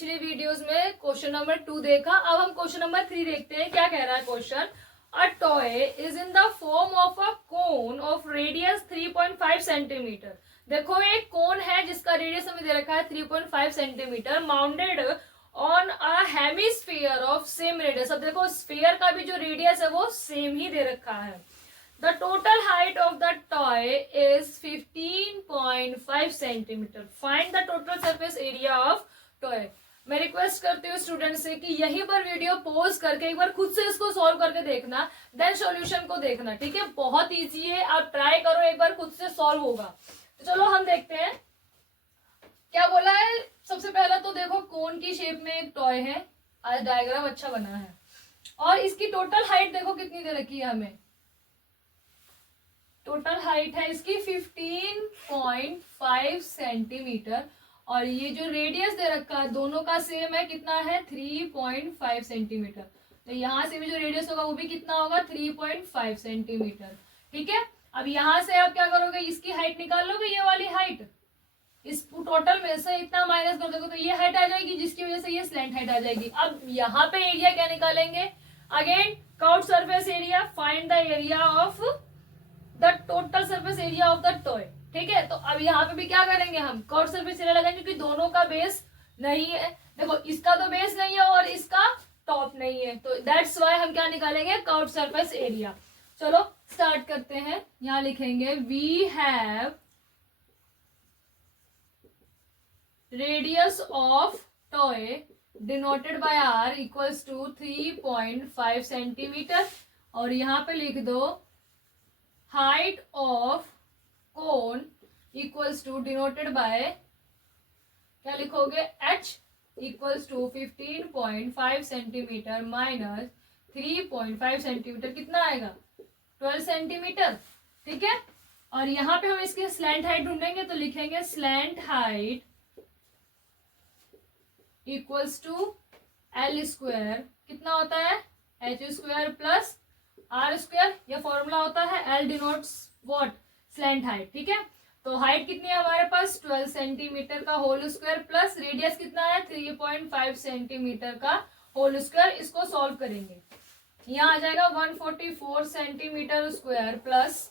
पिछली वीडियोस में question number 2 देखा। अब हम क्वेश्चन नंबर 3 देखते हैं क्या कह रहा है question. A toy is in the form of a cone of radius 3.5 centimetre. देखो एक कोन है जिसका रेडियस हमें दे रखा है 3.5 centimetre, mounted on a hemisphere of same radius. अब देखो स्फीयर का भी जो रेडियस है वो सेम ही दे रखा है। The total height of the toy is 15.5 centimeter. Find the total surface area of toy. मैं रिक्वेस्ट करती हूँ स्टूडेंट से कि यहीं पर वीडियो पॉज करके एक बार खुद से इसको सॉल्व करके देखना, देन सॉल्यूशन को देखना। ठीक है, बहुत इजी है, आप ट्राई करो, एक बार खुद से सॉल्व होगा। तो चलो हम देखते हैं क्या बोला है। सबसे पहला तो देखो कोन की शेप में एक टॉय है, आज डायग्राम अच्छा बना है, और इसकी टोटल हाइट देखो कितनी दे रखी है हमें। टोटल हाइट है इसकी 15.5 सेंटीमीटर, और ये जो रेडियस दे रखा है दोनों का सेम है, कितना है 3.5 सेंटीमीटर। तो यहां से भी जो रेडियस होगा वो भी कितना होगा 3.5 सेंटीमीटर। ठीक है, अब यहां से आप क्या करोगे, इसकी हाइट निकाल लोगे, ये वाली हाइट, इस टोटल में से इतना माइनस कर दोगे तो ये हाइट आ जाएगी, जिसकी वजह से ये स्लैंट हाइट आ जाएगी। अब यहाँ पे एरिया क्या निकालेंगे, again curved surface area, find the area of the total surface area of the toy. ठीक है, तो अब यहाँ पे भी क्या करेंगे, हम कर्व्ड सरफेस एरिया लगाएंगे, क्योंकि दोनों का बेस नहीं है। देखो इसका तो बेस नहीं है और इसका टॉप नहीं है, तो दैट्स वाई हम क्या निकालेंगे, कर्व्ड सरफेस एरिया। चलो स्टार्ट करते हैं। यहाँ लिखेंगे we have radius of toy denoted by R equals to 3.5 centimetre, और यहाँ पे लिख दो height of cone equals to denoted by, क्या लिखोगे, h equals to 15.5 centimetre minus 3.5 centimetre, कितना आएगा 12 सेंटीमीटर। ठीक है, और यहाँ पे हम इसके स्लैंट हाइट ढूंढेंगे तो लिखेंगे slant height equals to L square, कितना होता है H square plus R square, यह फॉर्मूला होता है, L denotes what, slant height. ठीक है, तो हाइट कितनी है हमारे पास 12 सेंटीमीटर का होल स्क्वायर, प्लस रेडियस कितना है 3.5 सेंटीमीटर का होल स्क्वायर। इसको सॉल्व करेंगे, यहाँ आ जाएगा 144 सेंटीमीटर स्क्वायर प्लस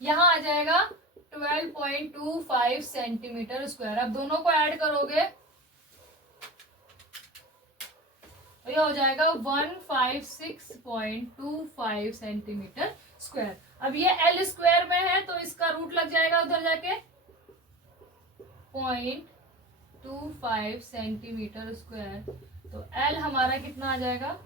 यहाँ आ जाएगा 12.25 सेंटीमीटर स्क्वायर। अब दोनों को ऐड करोगे तो ये हो जाएगा 156.25 सेंटीमीटर स्क्वायर। अब ये एल स्क्वायर में है तो इसका रूट लग जाएगा उधर जाके 0.25 सेंटीमीटर स्क्वायर, तो एल हमारा कितना आ जाएगा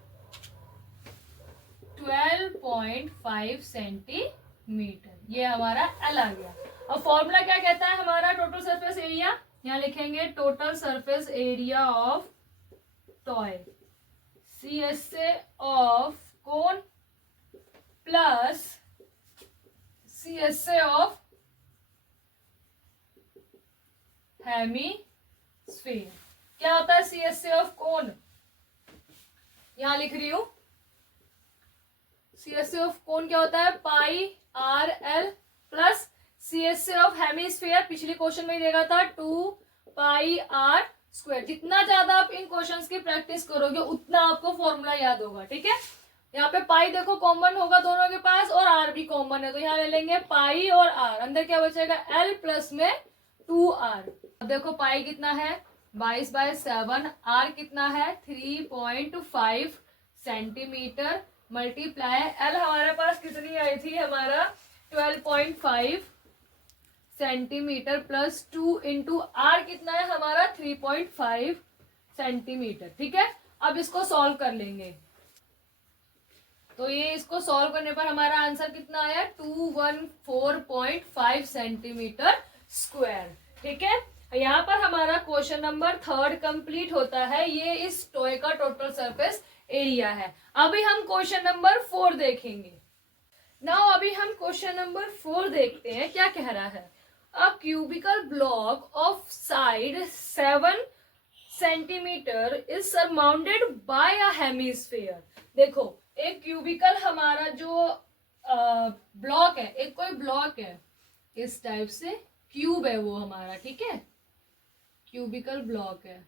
12.5 सेंटीमीटर, ये हमारा एल आ गया। अब फॉर्मूला क्या कहता है हमारा, टोटल सरफेस एरिया, यहाँ लिखेंगे total surface area of toy, CSA of cone plus CSA of hemisphere. क्या होता है CSA ऑफ कोन, यहां लिख रही हूं, CSA ऑफ कोन क्या होता है pi R L plus CSA of hemisphere, पिछले क्वेश्चन में ही देखा था 2 पाई आर स्क्वायर। जितना ज्यादा आप इन क्वेश्चंस की प्रैक्टिस करोगे उतना आपको फॉर्मूला याद होगा। ठीक है, यहाँ पे पाई देखो कॉमन होगा दोनों के पास, और आर भी कॉमन है, तो यहाँ ले लेंगे पाई और आर, अंदर क्या बचेगा एल प्लस में 2r। अब देखो पाई कितना है 22/7, आर कितना है 3.5 सेंटीमीटर मल्टीप्लाई एल हमारे पास कितनी आई थी, हमारा 12.5 सेंटीमीटर प्लस 2 इंटू आर कितना है हमारा 3.5 सेंटीमीटर। ठीक है, अब इसको सॉल्व कर लेंगे, तो ये इसको सॉल्व करने पर हमारा आंसर कितना आया 214.5 सेंटीमीटर स्क्वायर। ठीक है, यहाँ पर हमारा क्वेश्चन नंबर 3 कंप्लीट होता है। ये इस टॉय का टोटल सरफेस एरिया है। अभी हम क्वेश्चन नंबर 4 देखेंगे। नाउ अभी हम क्वेश्चन नंबर 4 देखते हैं क्या कह रहा है। A cubical block of side 7 centimetre is surrounded by a hemisphere. देखो एक क्यूबिकल हमारा जो ब्लॉक है, एक कोई ब्लॉक है इस टाइप से, क्यूब है वो हमारा, ठीक है, क्यूबिकल ब्लॉक है,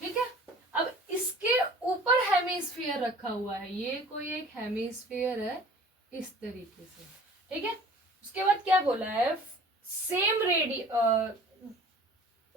ठीक है। अब इसके ऊपर हेमिस्फीयर रखा हुआ है, ये कोई एक हेमिस्फीयर है इस तरीके से, ठीक है। उसके बाद क्या बोला है, same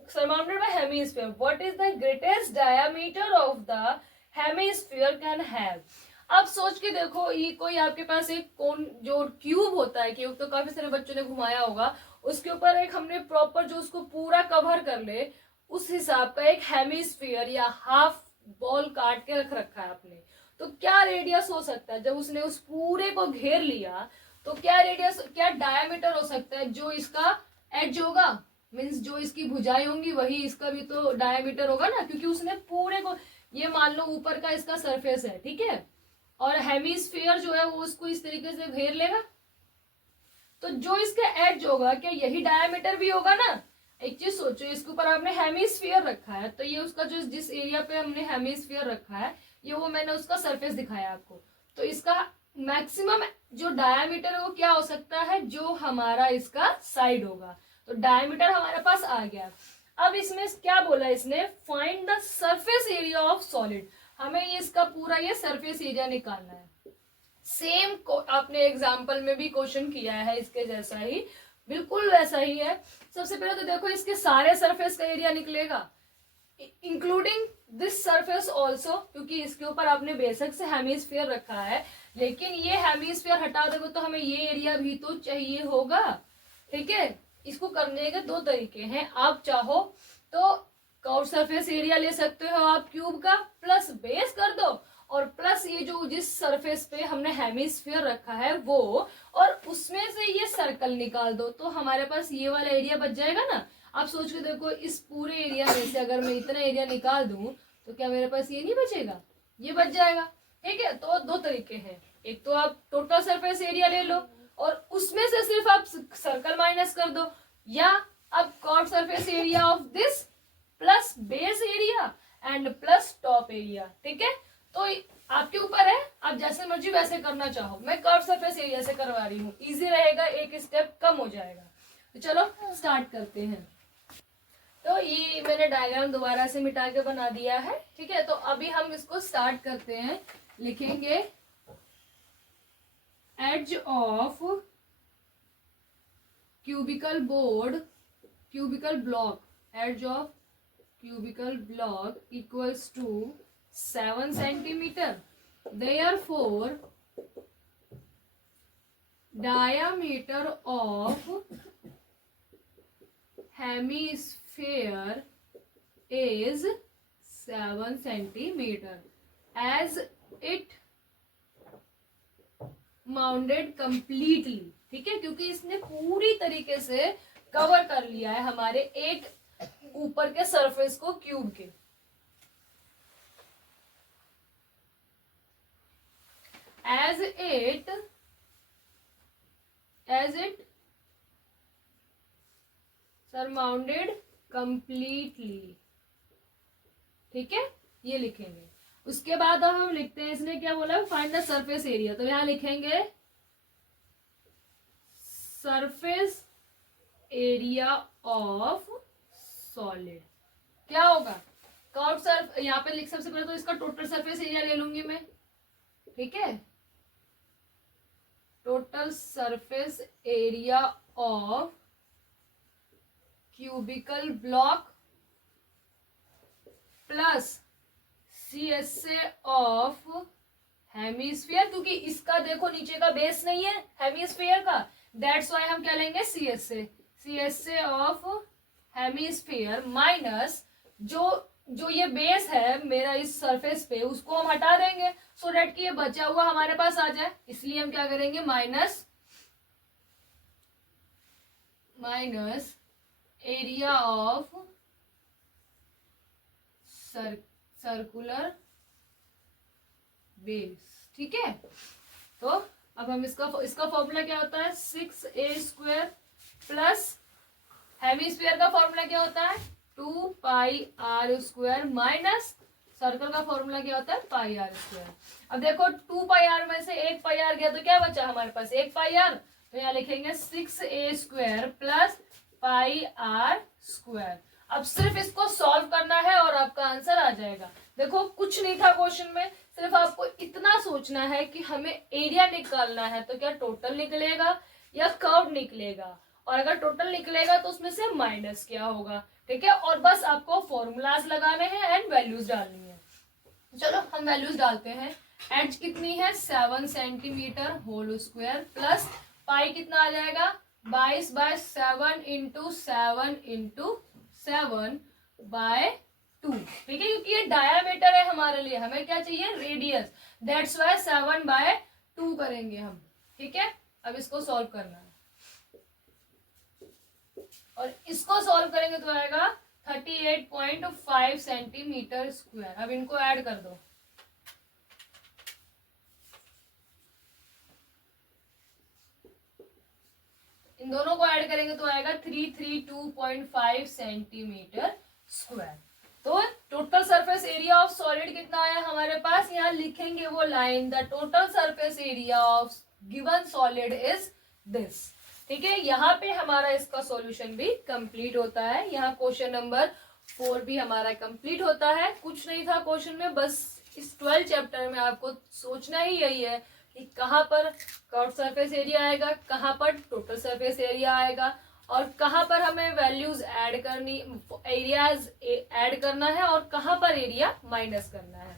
surrounded by hemisphere, what is the greatest diameter of the hemisphere can have। अब सोच के देखो, ये कोई आपके पास एक कोन जो क्यूब होता है, क्यूब तो काफी सारे बच्चों ने घुमाया होगा, उसके ऊपर एक हमने प्रॉपर जो उसको पूरा कवर कर ले उस हिसाब का एक हेमिस्फीयर या हाफ बॉल काट के रख रखा है आपने, तो क्या रेडियस हो सकता है जब उसने उस पूरे को घेर लिया, तो क्या रेडियस, क्या डायमीटर हो सकता है, जो इसका एज होगा, मीन्स जो इसकी भुजाएं होंगी वही इसका भी तो डायमीटर होगा ना, क्योंकि उसने पूरे को, ये मान लो ऊपर का इसका सरफेस है, ठीक है, और हेमिस्फीयर जो है वो उसको इस तरीके से घेर लेगा, तो जो इसका एज होगा क्या यही डायमीटर भी होगा ना। एक चीज सोचो, इसके ऊपर आपने हेमिस्फीयर रखा है, तो ये उसका जो जिस एरिया पे हमने हेमिस्फीयर रखा है, ये वो मैंने उसका सरफेस दिखाया आपको, तो इसका मैक्सिमम जो डायमीटर है वो क्या हो सकता है, जो हमारा इसका साइड होगा, तो डायमीटर हमारे पास आ गया। अब इसमें क्या बोला इसने, find the surface area of solid, हमें ये इसका पूरा ये सरफेस एरिया निकालना है। सेम आपने एग्जाम्पल में भी क्वेश्चन किया है इसके जैसा ही, बिल्कुल वैसा ही है। सबसे पहले तो देखो इसके सारे सरफेस का एरिया निकलेगा, इंक्लूडिंग दिस सरफेस ऑल्सो, क्योंकि इसके ऊपर आपने बेसिक से हेमिस्फीयर रखा है, लेकिन ये हेमिस्फीयर हटा दोगे तो हमें ये एरिया भी तो चाहिए होगा, ठीक है। इसको करने के दो तरीके हैं, आप चाहो तो कर्व सरफेस एरिया ले सकते हो आप क्यूब का, प्लस बेस कर दो, और प्लस ये जो जिस सरफेस पे हमने हेमिस्फीयर रखा है वो, और उसमें से ये सर्कल निकाल दो, तो हमारे पास ये वाला एरिया बच जाएगा ना। आप सोच के देखो, इस पूरे एरिया में से अगर मैं इतना एरिया निकाल दूं तो क्या मेरे पास ये नहीं बचेगा, ये बच जाएगा, ठीक है। तो दो तरीके हैं, एक तो आप टोटल सरफेस एरिया ले लो और उसमें से सिर्फ आप सर्कल माइनस कर दो, या अब curve surface area of this plus base area and plus top area, ठीक है। तो आपके ऊपर है, आप जैसे मर्जी वैसे करना चाहो, मैं कर्व सरफेस एरिया से करवा रही हूँ, इजी रहेगा, एक स्टेप कम हो जाएगा। तो चलो स्टार्ट करते हैं। तो ये मैंने डायग्राम दोबारा से मिटा के बना दिया है, ठीक है। तो अभी हम इसको स्टार्ट करते हैं, लिखेंगे edge of cubical board, cubical block, edge of cubical block equals to 7 centimeter. Therefore, diameter of hemisphere is 7 centimeter. As it mounted completely, ठीक है, क्योंकि इसने पूरी तरीके से कवर कर लिया है हमारे एक ऊपर के सरफेस को क्यूब के। As it surmounted completely, ठीक है, ये लिखेंगे। उसके बाद अब हम लिखते हैं, इसने क्या बोला, फाइंड द सरफेस एरिया, तो यहां लिखेंगे सरफेस एरिया ऑफ सॉलिड। क्या होगा, कर्व सर्फ, यहाँ पे लिख, सबसे पहले तो इसका टोटल सरफेस एरिया ले लूंगी मैं, ठीक है, total surface area of cubical block plus CSA of hemisphere, क्योंकि इसका देखो नीचे का बेस नहीं है हेमिस्फीयर का, दैट्स व्हाई हम क्या लेंगे CSA ऑफ हेमिस्फीयर माइनस जो ये बेस है मेरा इस सरफेस पे, उसको हम हटा देंगे सो डेट कि ये बचा हुआ हमारे पास आ जाए, इसलिए हम क्या करेंगे minus area of circular base, ठीक है। तो अब हम इसका फॉर्मूला क्या होता है, 6a² प्लस हेमिस्फीयर का फॉर्मूला क्या होता है 2πr² माइनस सर्कल का फॉर्मूला क्या होता है, पाई आर स्क्वायर। अब देखो 2 पाई आर में से 1 पाई आर गया तो क्या बचा हमारे पास, 1 पाई आर, तो यहाँ लिखेंगे 6a square plus pi R square. अब सिर्फ इसको सॉल्व करना है और आपका आंसर आ जाएगा। देखो कुछ नहीं था क्वेश्चन में, सिर्फ आपको इतना सोचना है कि हमें एरिया निकालना है, तो क्या टोटल निकलेगा या कर्व निकलेगा, और अगर टोटल निकलेगा तो उसमें से माइनस क्या होगा, ठीक है। और बस आपको फॉर्मूलाज लगाने हैं एंड वैल्यूज डालनी है। चलो हम वैल्यूज डालते हैं। एच कितनी है 7 centimetre whole square plus pi कितना आ जाएगा 22/7 इंटू 7 बाय 2, ठीक है, क्योंकि ये डायामीटर है हमारे लिए, हमें क्या चाहिए रेडियस, दैट्स वाई 7/2 करेंगे हम, ठीक है। अब इसको सॉल्व करना है और इसको सॉल्व करेंगे तो आएगा 38.5 सेंटीमीटर स्क्वायर। अब इनको ऐड कर दो, इन दोनों को ऐड करेंगे तो आएगा 332.5 सेंटीमीटर स्क्वायर। तो total surface area of solid कितना आया हमारे पास, यहाँ लिखेंगे वो line, the total surface area of given solid is this, ठीक है। यहाँ पे हमारा इसका सॉल्यूशन भी कंप्लीट होता है। यहाँ क्वेश्चन नंबर 4 भी हमारा कंप्लीट होता है। कुछ नहीं था क्वेश्चन में, बस इस 12 चैप्टर में आपको सोचना ही यही है कि कहाँ पर कर्व सरफेस एरिया आएगा, कहाँ पर टोटल सरफेस एरिया आएगा, और कहाँ पर हमें वैल्यूज ऐड करनी, एरियाज ऐड करना है, और कहाँ पर एरिया माइनस करना है।